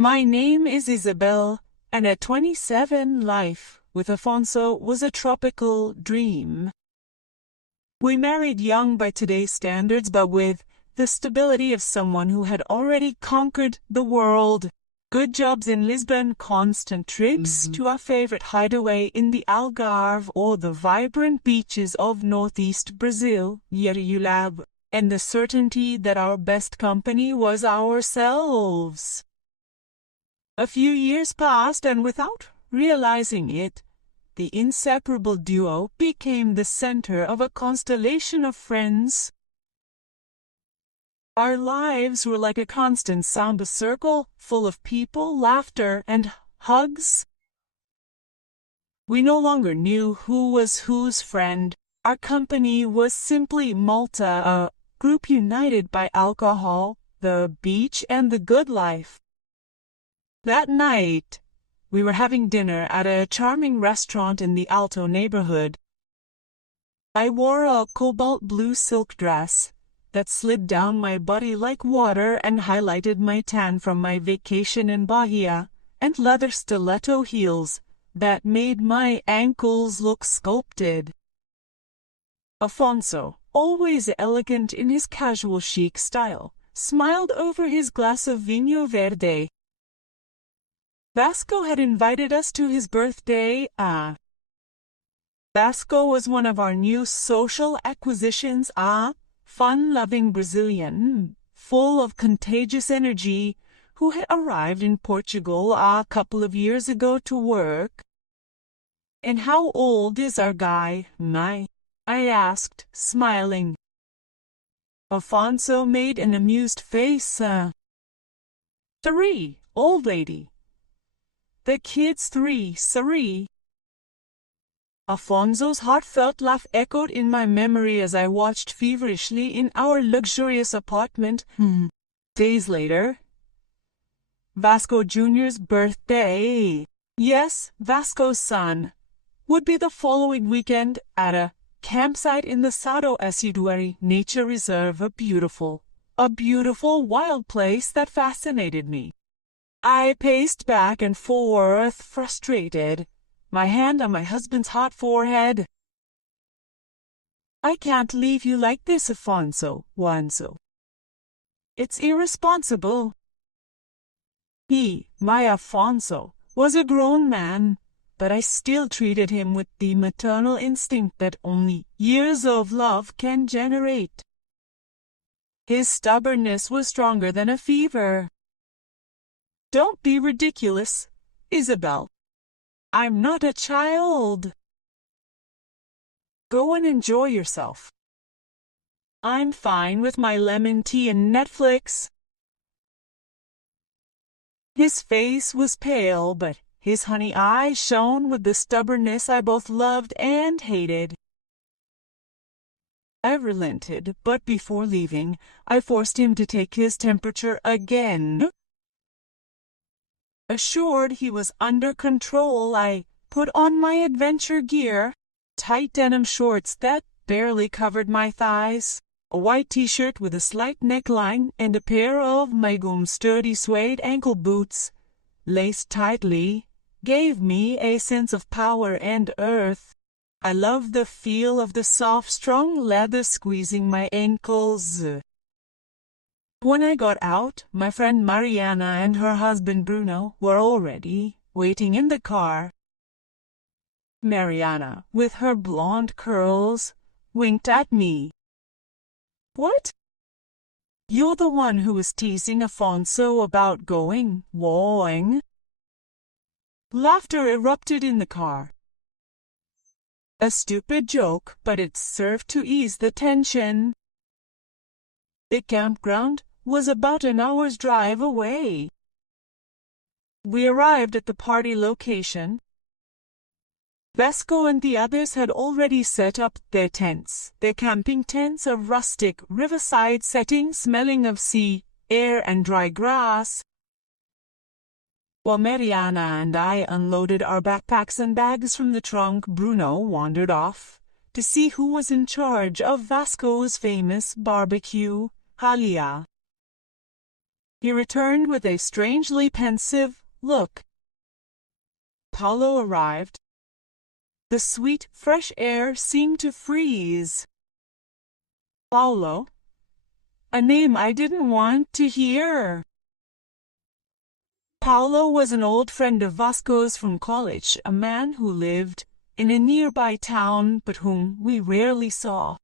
My name is Isabel, and at 27, life with Afonso was a tropical dream. We married young by today's standards, but with the stability of someone who had already conquered the world. Good jobs in Lisbon, constant trips to our favorite hideaway in the Algarve or the vibrant beaches of northeast Brazil, olhava, and the certainty that our best company was ourselves. A few years passed, and without realizing it, the inseparable duo became the center of a constellation of friends. Our lives were like a constant samba circle, full of people, laughter, and hugs. We no longer knew who was whose friend. Our company was simply Malta, a group united by alcohol, the beach, and the good life. That night, we were having dinner at a charming restaurant in the Alto neighborhood. I wore a cobalt blue silk dress that slid down my body like water and highlighted my tan from my vacation in Bahia, and leather stiletto heels that made my ankles look sculpted. Afonso, always elegant in his casual chic style, smiled over his glass of vinho verde. Vasco had invited us to his birthday. Vasco was one of our new social acquisitions, fun-loving Brazilian, full of contagious energy, who had arrived in Portugal a couple of years ago to work. "And how old is our guy, I asked, smiling. Afonso made an amused face. 3, old lady. The kid's 3, sorry." Afonso's heartfelt laugh echoed in my memory as I watched feverishly in our luxurious apartment. Days later, Vasco Jr.'s birthday. Yes, Vasco's son. Would be the following weekend at a campsite in the Sado Aciduary Nature Reserve, a beautiful wild place that fascinated me. I paced back and forth, frustrated, my hand on my husband's hot forehead. "I can't leave you like this, Afonso. It's irresponsible." My Afonso, was a grown man, but I still treated him with the maternal instinct that only years of love can generate. His stubbornness was stronger than a fever. "Don't be ridiculous, Isabel. I'm not a child. Go and enjoy yourself. I'm fine with my lemon tea and Netflix." His face was pale, but his honey eyes shone with the stubbornness I both loved and hated. I relented, but before leaving, I forced him to take his temperature again. Assured he was under control, I put on my adventure gear, tight denim shorts that barely covered my thighs, a white t-shirt with a slight neckline, and a pair of sturdy suede ankle boots, laced tightly, gave me a sense of power and earth. I loved the feel of the soft, strong leather squeezing my ankles. When I got out, my friend Mariana and her husband Bruno were already waiting in the car. Mariana, with her blonde curls, winked at me. "What? You're the one who was teasing Afonso about going wowing?" Laughter erupted in the car. A stupid joke, but it served to ease the tension. The campground was about an hour's drive away. We arrived at the party location. Vasco and the others had already set up their tents, their camping tents, a rustic riverside setting smelling of sea, air, and dry grass. While Mariana and I unloaded our backpacks and bags from the trunk, Bruno wandered off to see who was in charge of Vasco's famous barbecue, halia. He returned with a strangely pensive look. Paulo arrived. The sweet, fresh air seemed to freeze. Paulo? A name I didn't want to hear. Paulo was an old friend of Vasco's from college, a man who lived in a nearby town but whom we rarely saw.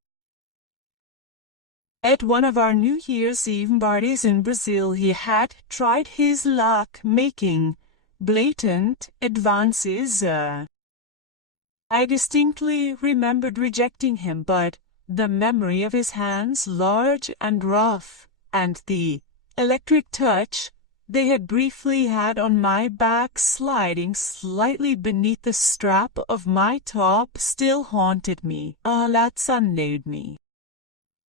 At one of our New Year's Eve parties in Brazil, he had tried his luck making blatant advances. I distinctly remembered rejecting him, but the memory of his hands, large and rough, and the electric touch they had briefly had on my back sliding slightly beneath the strap of my top still haunted me. That Sundayed me.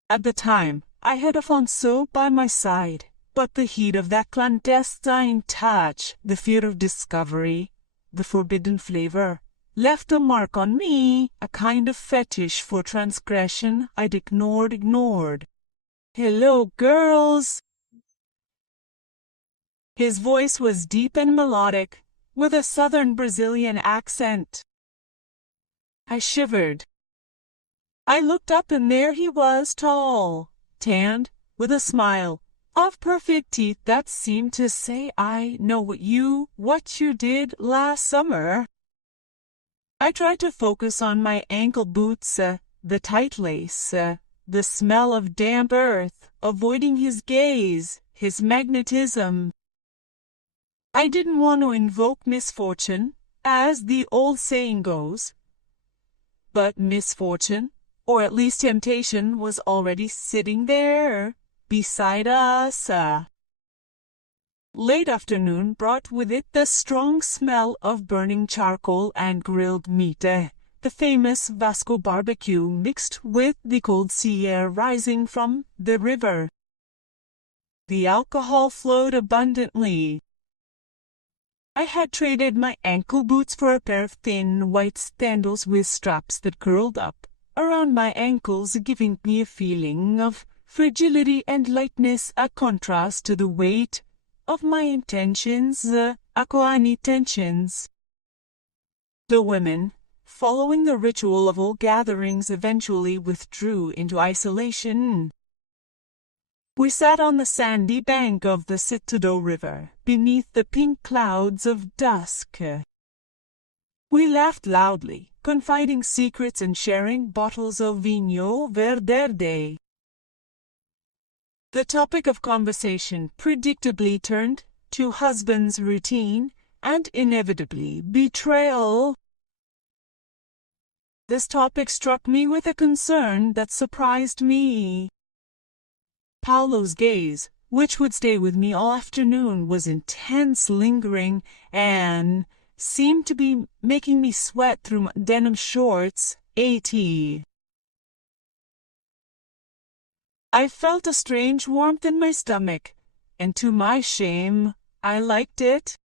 At the time, I had Afonso by my side, but the heat of that clandestine touch, the fear of discovery, the forbidden flavor, left a mark on me, a kind of fetish for transgression I'd ignored. "Hello, girls!" His voice was deep and melodic, with a southern Brazilian accent. I shivered. I looked up and there he was, tall, tanned, with a smile of perfect teeth that seemed to say, "I know what you did last summer." I tried to focus on my ankle boots, the tight lace, the smell of damp earth, avoiding his gaze, his magnetism. I didn't want to invoke misfortune, as the old saying goes. But misfortune, or at least temptation, was already sitting there, beside us. Late afternoon brought with it the strong smell of burning charcoal and grilled meat, the famous Vasco barbecue mixed with the cold sea air rising from the river. The alcohol flowed abundantly. I had traded my ankle boots for a pair of thin white sandals with straps that curled up around my ankles, giving me a feeling of fragility and lightness, a contrast to the weight of my intentions. The women, following the ritual of all gatherings, eventually withdrew into isolation. We sat on the sandy bank of the Citado River, beneath the pink clouds of dusk. We laughed loudly, confiding secrets and sharing bottles of vinho verde. The topic of conversation predictably turned to husband's routine and inevitably betrayal. This topic struck me with a concern that surprised me. Paulo's gaze, which would stay with me all afternoon, was intense, lingering, and seemed to be making me sweat through my denim shorts. I felt a strange warmth in my stomach, and to my shame, I liked it.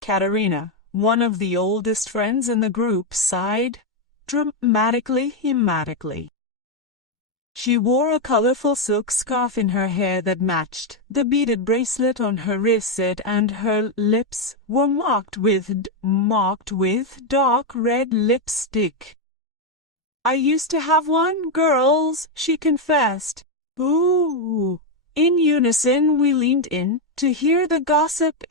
Catarina, one of the oldest friends in the group, sighed dramatically. She wore a colorful silk scarf in her hair that matched the beaded bracelet on her wrist, and her lips were marked with dark red lipstick. "I used to have one, girls," she confessed. "Ooh." In unison we leaned in to hear the gossip.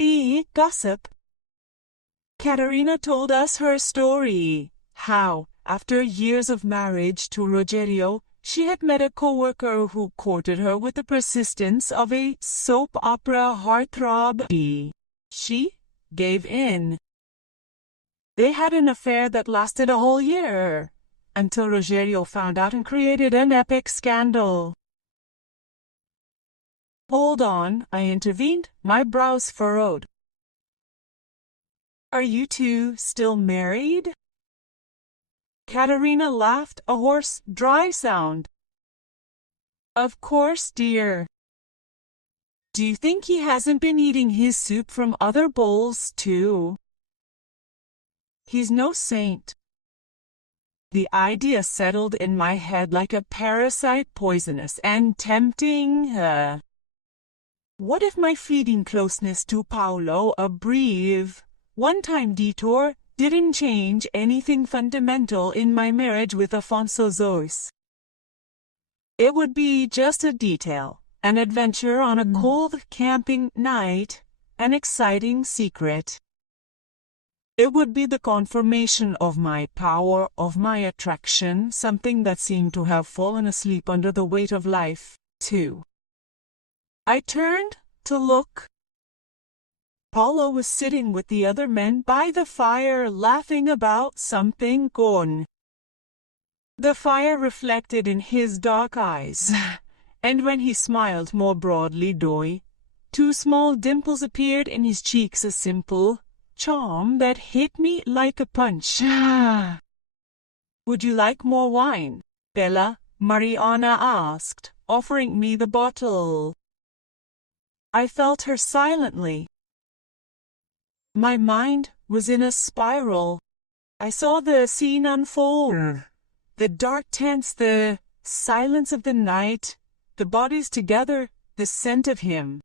Catarina told us her story, how, after years of marriage to Rogerio, she had met a co-worker who courted her with the persistence of a soap opera heartthrob. She gave in. They had an affair that lasted a whole year, until Rogerio found out and created an epic scandal. "Hold on," I intervened, my brows furrowed. "Are you two still married?" Catarina laughed, a hoarse, dry sound. "Of course, dear. Do you think he hasn't been eating his soup from other bowls, too? He's no saint." The idea settled in my head like a parasite, poisonous and tempting. What if my fleeting closeness to Paulo, a brief, one-time detour, didn't change anything fundamental in my marriage with Afonso Zois? It would be just a detail, an adventure on a cold camping night, an exciting secret. It would be the confirmation of my power, of my attraction, something that seemed to have fallen asleep under the weight of life, too. I turned to look. Paulo was sitting with the other men by the fire, laughing about something gone. The fire reflected in his dark eyes, and when he smiled more broadly, two small dimples appeared in his cheeks, a simple charm that hit me like a punch. Would you like more wine, Bella? Mariana asked, offering me the bottle. I felt her silently. My mind was in a spiral. I saw the scene unfold. The dark tents, the silence of the night, the bodies together, the scent of him.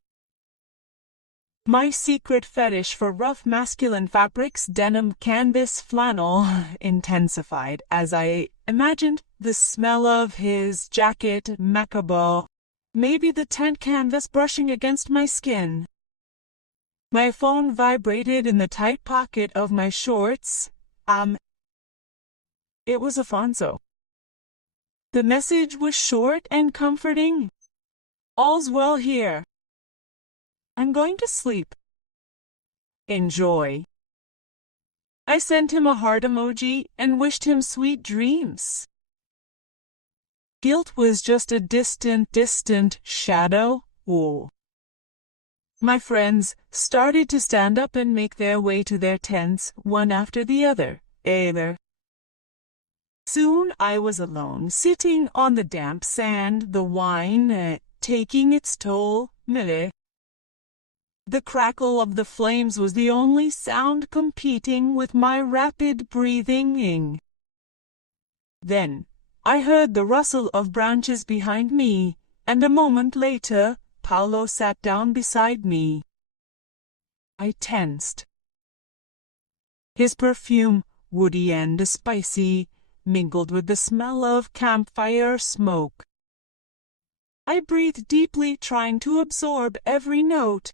My secret fetish for rough masculine fabrics, denim, canvas, flannel, intensified as I imagined the smell of his jacket, macabre, maybe the tent canvas brushing against my skin. My phone vibrated in the tight pocket of my shorts. It was Afonso. The message was short and comforting. All's well here. I'm going to sleep. Enjoy. I sent him a heart emoji and wished him sweet dreams. Guilt was just a distant shadow. Ooh. My friends started to stand up and make their way to their tents, one after the other. Soon I was alone, sitting on the damp sand, the wine taking its toll. The crackle of the flames was the only sound competing with my rapid breathing. Then I heard the rustle of branches behind me, and a moment later, Paulo sat down beside me. I tensed. His perfume, woody and spicy, mingled with the smell of campfire smoke. I breathed deeply, trying to absorb every note.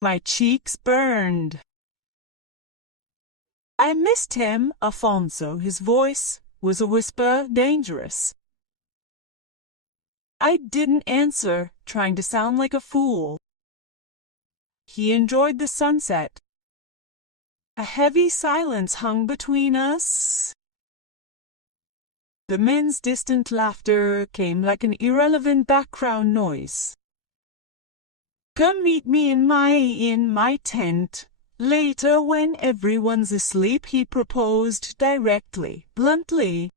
My cheeks burned. I missed him, Afonso. His voice was a whisper, dangerous. I didn't answer, trying to sound like a fool. He enjoyed the sunset. A heavy silence hung between us. The men's distant laughter came like an irrelevant background noise. Come meet me in my tent. Later, when everyone's asleep, he proposed directly, bluntly.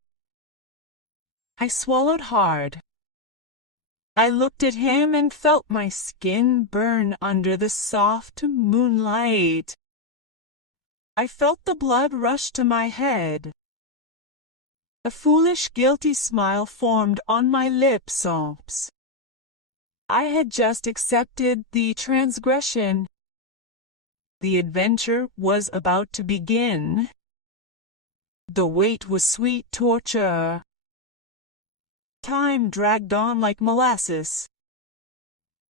I swallowed hard. I looked at him and felt my skin burn under the soft moonlight. I felt the blood rush to my head. A foolish, guilty smile formed on my lips. I had just accepted the transgression. The adventure was about to begin. The wait was sweet torture. Time dragged on like molasses.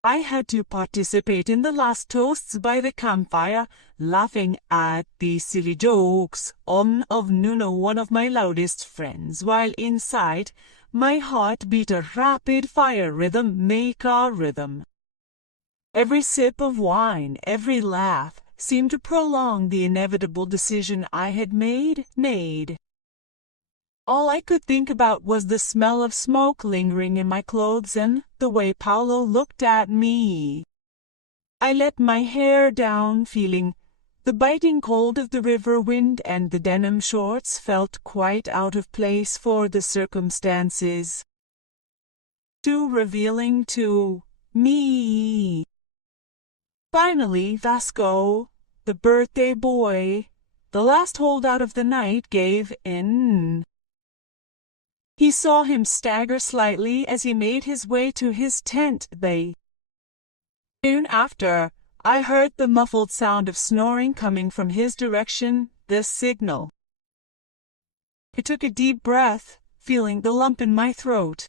I had to participate in the last toasts by the campfire, laughing at the silly jokes of Nuno, one of my loudest friends, while inside, my heart beat a rapid-fire rhythm, make our rhythm. Every sip of wine, every laugh, seemed to prolong the inevitable decision I had made. All I could think about was the smell of smoke lingering in my clothes and the way Paulo looked at me. I let my hair down, feeling the biting cold of the river wind, and the denim shorts felt quite out of place for the circumstances. Too revealing to me. Finally, Vasco, the birthday boy, the last holdout of the night, gave in. He saw him stagger slightly as he made his way to his tent. They Soon after, I heard the muffled sound of snoring coming from his direction, the signal. I took a deep breath, feeling the lump in my throat.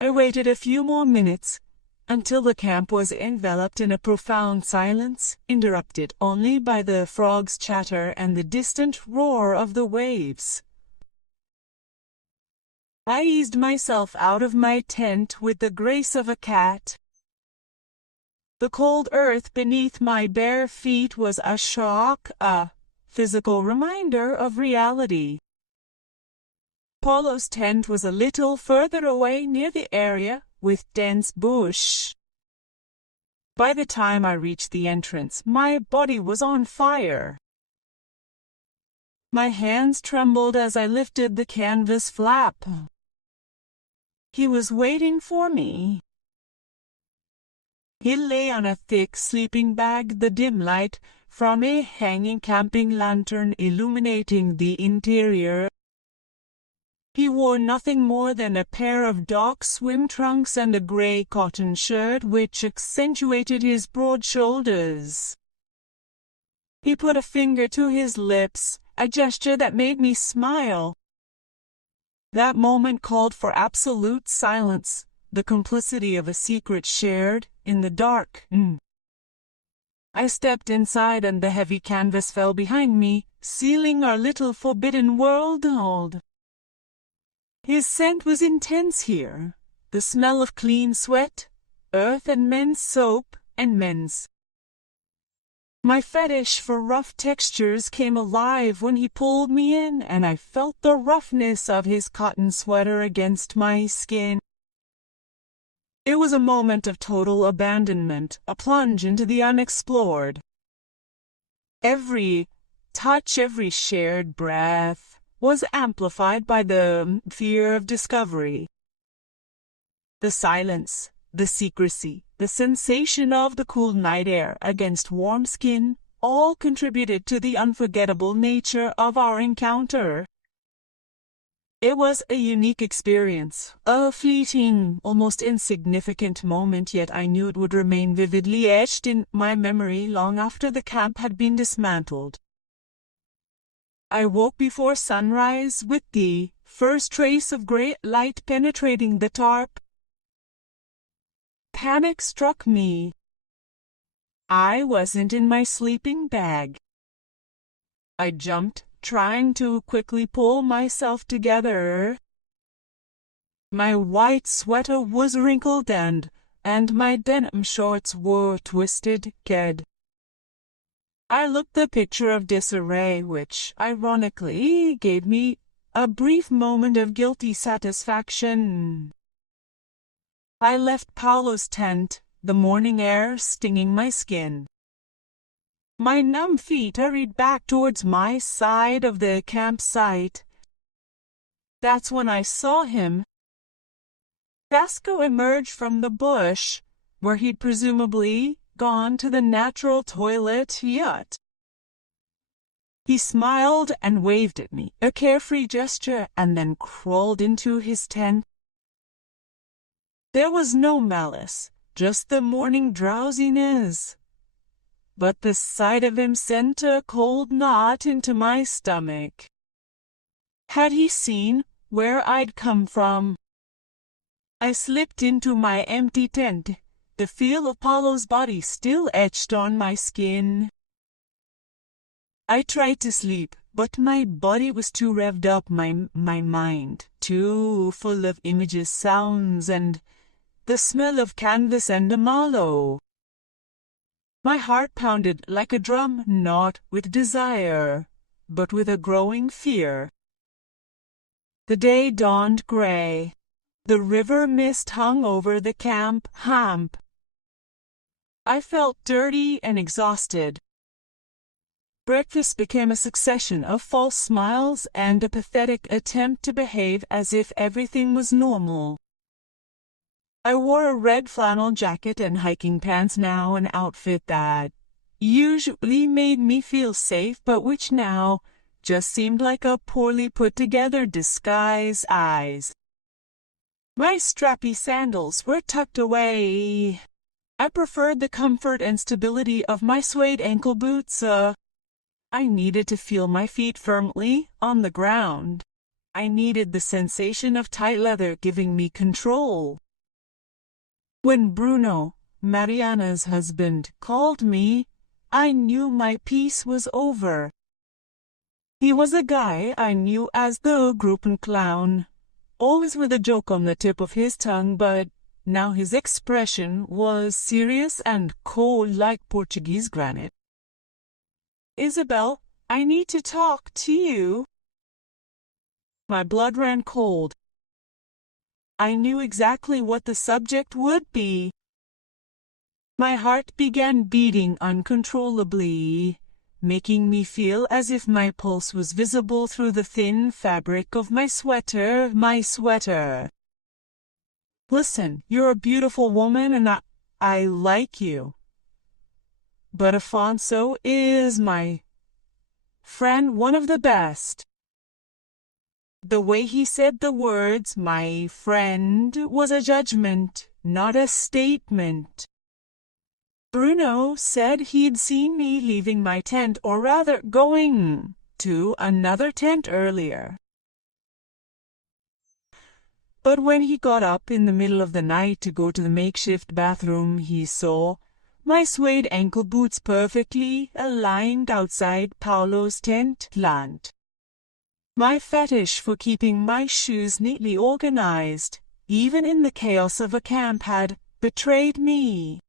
I waited a few more minutes, until the camp was enveloped in a profound silence, interrupted only by the frogs' chatter and the distant roar of the waves. I eased myself out of my tent with the grace of a cat. The cold earth beneath my bare feet was a shock, a physical reminder of reality. Paulo's tent was a little further away near the area with dense bush. By the time I reached the entrance, my body was on fire. My hands trembled as I lifted the canvas flap. He was waiting for me. He lay on a thick sleeping bag, the dim light from a hanging camping lantern illuminating the interior. He wore nothing more than a pair of dark swim trunks and a gray cotton shirt which accentuated his broad shoulders. He put a finger to his lips, a gesture that made me smile. That moment called for absolute silence, the complicity of a secret shared in the dark. I stepped inside and the heavy canvas fell behind me, sealing our little forbidden world. His scent was intense here, the smell of clean sweat, earth and men's soap, and men's. My fetish for rough textures came alive when he pulled me in, and I felt the roughness of his cotton sweater against my skin. It was a moment of total abandonment, a plunge into the unexplored. Every touch, every shared breath was amplified by the fear of discovery. The silence, the secrecy, the sensation of the cool night air against warm skin, all contributed to the unforgettable nature of our encounter. It was a unique experience, a fleeting, almost insignificant moment, yet I knew it would remain vividly etched in my memory long after the camp had been dismantled. I woke before sunrise with the first trace of gray light penetrating the tarp. Panic struck me. I wasn't in my sleeping bag. I jumped, trying to quickly pull myself together. My white sweater was wrinkled and my denim shorts were twisted. I looked the picture of disarray, which ironically gave me a brief moment of guilty satisfaction. I left Paulo's tent, the morning air stinging my skin. My numb feet hurried back towards my side of the campsite. That's when I saw him. Vasco emerged from the bush, where he'd presumably gone to the natural toilet. He smiled and waved at me, a carefree gesture, and then crawled into his tent. There was no malice, just the morning drowsiness. But the sight of him sent a cold knot into my stomach. Had he seen where I'd come from? I slipped into my empty tent, the feel of Paulo's body still etched on my skin. I tried to sleep, but my body was too revved up, my mind too full of images, sounds, and the smell of canvas and mallow. My heart pounded like a drum, not with desire, but with a growing fear. The day dawned gray. The river mist hung over the camp. I felt dirty and exhausted. Breakfast became a succession of false smiles and a pathetic attempt to behave as if everything was normal. I wore a red flannel jacket and hiking pants now, an outfit that usually made me feel safe, but which now just seemed like a poorly put-together disguise. My strappy sandals were tucked away. I preferred the comfort and stability of my suede ankle boots. I needed to feel my feet firmly on the ground. I needed the sensation of tight leather giving me control. When Bruno, Mariana's husband, called me, I knew my piece was over. He was a guy I knew as the groupen clown, always with a joke on the tip of his tongue, but now his expression was serious and cold like Portuguese granite. Isabel, I need to talk to you. My blood ran cold. I knew exactly what the subject would be. My heart began beating uncontrollably, making me feel as if my pulse was visible through the thin fabric of my sweater. Listen, you're a beautiful woman and I like you. But Afonso is my friend, one of the best. The way he said the words, my friend, was a judgment, not a statement. Bruno said he'd seen me leaving my tent, or rather going to another tent earlier. But when he got up in the middle of the night to go to the makeshift bathroom, he saw my suede ankle boots perfectly aligned outside Paolo's tent plant. My fetish for keeping my shoes neatly organized, even in the chaos of a camp, had betrayed me.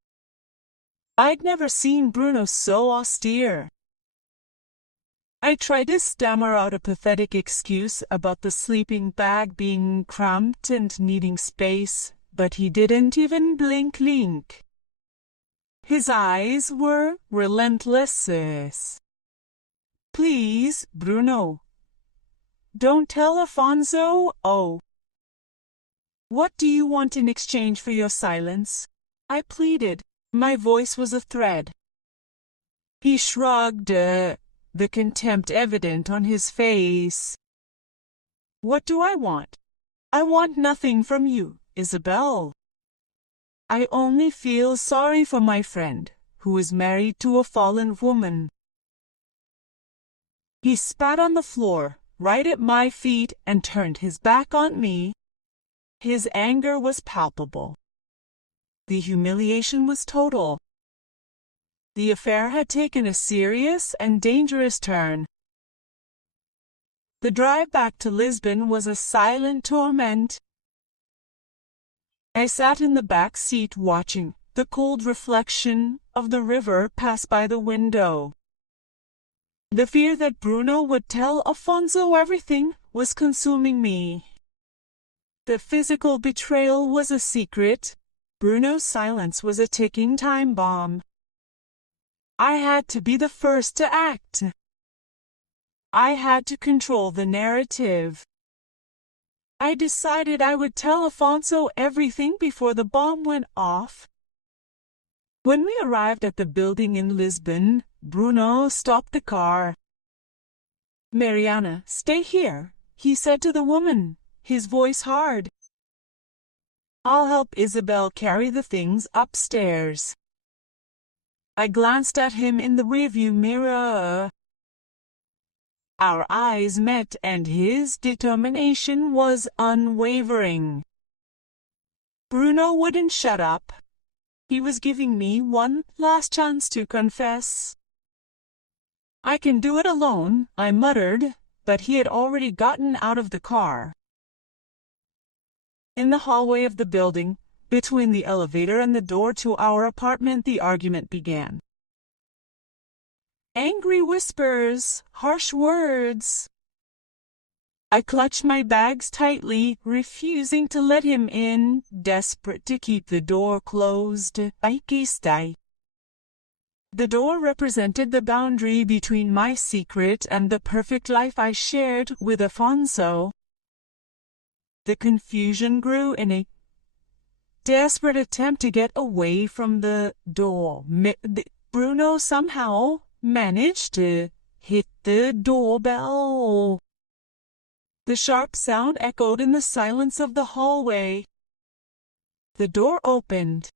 I'd never seen Bruno so austere. I tried to stammer out a pathetic excuse about the sleeping bag being cramped and needing space, but he didn't even blink. His eyes were relentless. Please, Bruno. Don't tell Afonso. Oh. What do you want in exchange for your silence? I pleaded. My voice was a thread. He shrugged, the contempt evident on his face. What do I want? I want nothing from you, Isabel. I only feel sorry for my friend, who is married to a fallen woman. He spat on the floor, right at my feet, and turned his back on me. His anger was palpable. The humiliation was total. The affair had taken a serious and dangerous turn. The drive back to Lisbon was a silent torment. I sat in the back seat watching the cold reflection of the river pass by the window. The fear that Bruno would tell Afonso everything was consuming me. The physical betrayal was a secret. Bruno's silence was a ticking time bomb. I had to be the first to act. I had to control the narrative. I decided I would tell Afonso everything before the bomb went off. When we arrived at the building in Lisbon, Bruno stopped the car. Mariana, stay here, he said to the woman, his voice hard. I'll help Isabel carry the things upstairs. I glanced at him in the rearview mirror. Our eyes met, and his determination was unwavering. Bruno wouldn't shut up. He was giving me one last chance to confess. I can do it alone, I muttered, but he had already gotten out of the car. In the hallway of the building, between the elevator and the door to our apartment, the argument began. Angry whispers, harsh words. I clutched my bags tightly, refusing to let him in, desperate to keep the door closed. The door represented the boundary between my secret and the perfect life I shared with Afonso. The confusion grew in a desperate attempt to get away from the door. Bruno somehow managed to hit the doorbell. The sharp sound echoed in the silence of the hallway. The door opened.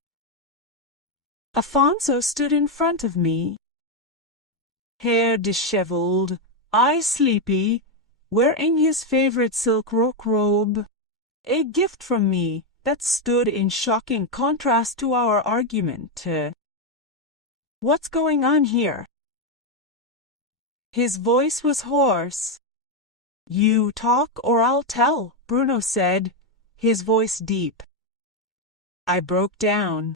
Afonso stood in front of me, hair disheveled, eyes sleepy, wearing his favorite silk robe, a gift from me that stood in shocking contrast to our argument. "What's going on here?" His voice was hoarse. "You talk or I'll tell," Bruno said, his voice deep. I broke down.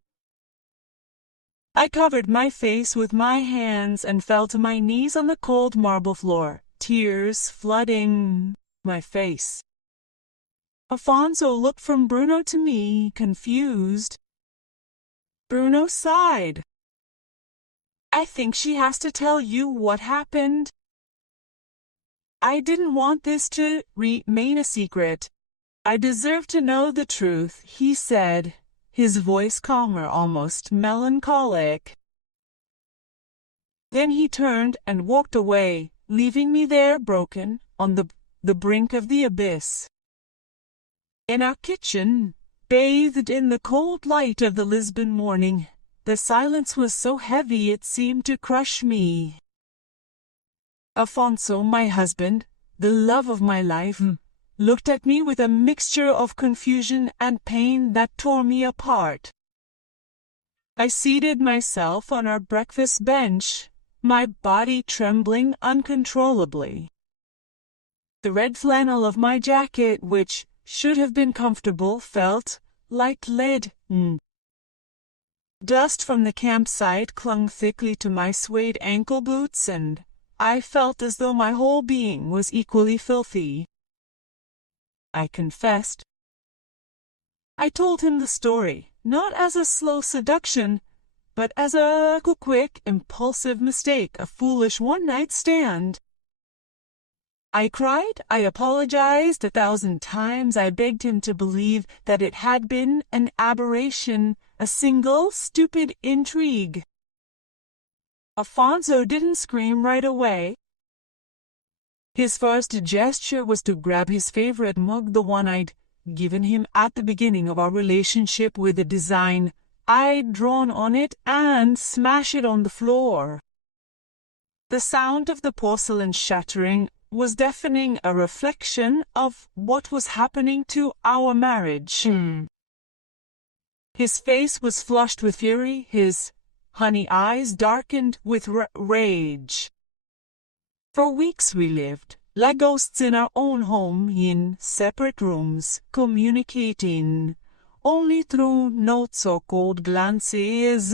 I covered my face with my hands and fell to my knees on the cold marble floor, tears flooding my face. Afonso looked from Bruno to me, confused. Bruno sighed. "I think she has to tell you what happened." I didn't want this to remain a secret. "I deserve to know the truth," he said, his voice calmer, almost melancholic. Then he turned and walked away, leaving me there broken, on the brink of the abyss. In our kitchen, bathed in the cold light of the Lisbon morning, the silence was so heavy it seemed to crush me. Afonso, my husband, the love of my life, looked at me with a mixture of confusion and pain that tore me apart. I seated myself on our breakfast bench, my body trembling uncontrollably. The red flannel of my jacket, which should have been comfortable, felt like lead. Dust from the campsite clung thickly to my suede ankle boots, and I felt as though my whole being was equally filthy. I confessed. I told him the story, not as a slow seduction, but as a quick, impulsive mistake, a foolish one-night stand. I cried, I apologized 1,000 times, I begged him to believe that it had been an aberration, a single stupid intrigue. Afonso didn't scream right away. His first gesture was to grab his favorite mug, the one I'd given him at the beginning of our relationship, with a design I'd drawn on it, and smash it on the floor. The sound of the porcelain shattering was deafening, a reflection of what was happening to our marriage. His face was flushed with fury, his honey eyes darkened with rage. For weeks we lived, like ghosts in our own home, in separate rooms, communicating only through notes or cold glances.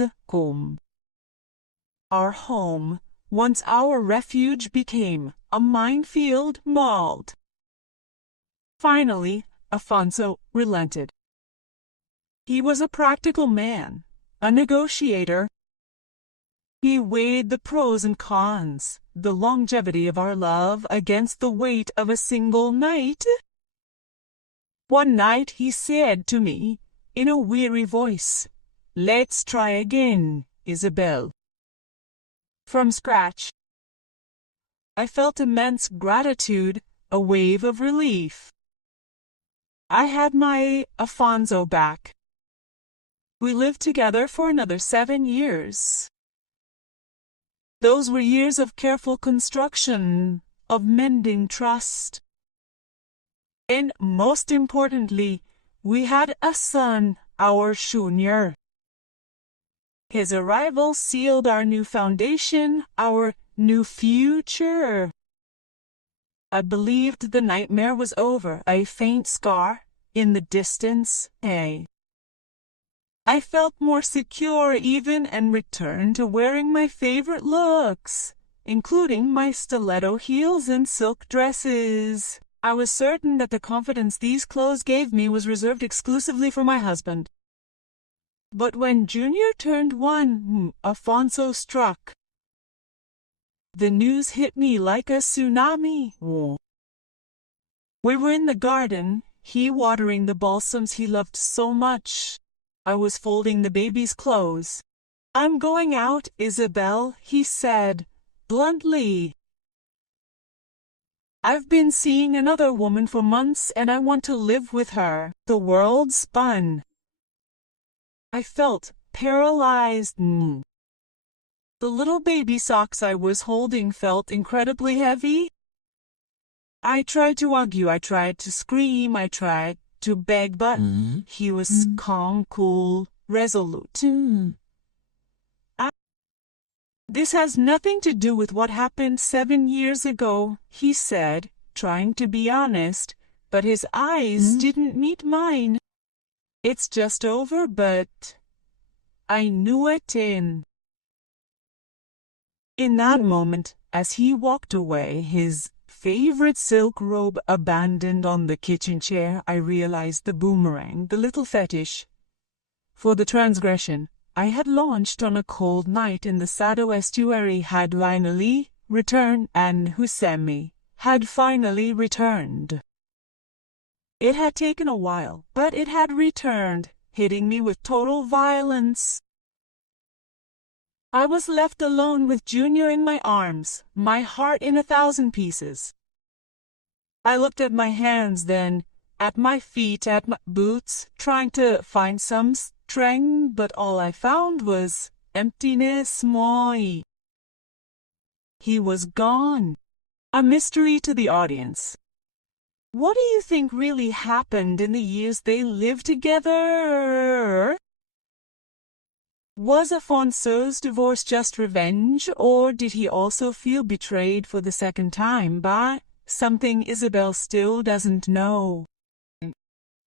Our home, once our refuge, became a minefield mauled. Finally, Afonso relented. He was a practical man, a negotiator. He weighed the pros and cons, the longevity of our love against the weight of a single night. One night he said to me, in a weary voice, "Let's try again, Isabel." From scratch. I felt immense gratitude, a wave of relief. I had my Afonso back. We lived together for another 7 years. Those were years of careful construction, of mending trust. And most importantly, we had a son, our junior. His arrival sealed our new foundation, our new future. I believed the nightmare was over, a faint scar in the distance. I felt more secure even, and returned to wearing my favorite looks, including my stiletto heels and silk dresses. I was certain that the confidence these clothes gave me was reserved exclusively for my husband. But when Junior turned 1, Afonso struck. The news hit me like a tsunami. We were in the garden, he watering the balsams he loved so much. I was folding the baby's clothes. "I'm going out, Isabel," he said, bluntly. "I've been seeing another woman for months, and I want to live with her." The world spun. I felt paralyzed me. The little baby socks I was holding felt incredibly heavy. I tried to argue, I tried to scream, I tried to beg, but he was calm, cool, resolute. This has nothing to do with what happened 7 years ago, he said, trying to be honest, but his eyes didn't meet mine. It's just over, but I knew it in that moment, as he walked away, his favorite silk robe abandoned on the kitchen chair, I realized the boomerang, the little fetish for the transgression I had launched on a cold night in the Sado estuary had finally returned, and Hussein had finally returned. It had taken a while, but it had returned, hitting me with total violence. I was left alone with Junior in my arms, my heart in 1,000 pieces. I looked at my hands, then at my feet, at my boots, trying to find some strength, but all I found was emptiness. He was gone. A mystery to the audience. What do you think really happened in the years they lived together? Was Afonso's divorce just revenge, or did he also feel betrayed for the second time by something Isabel still doesn't know?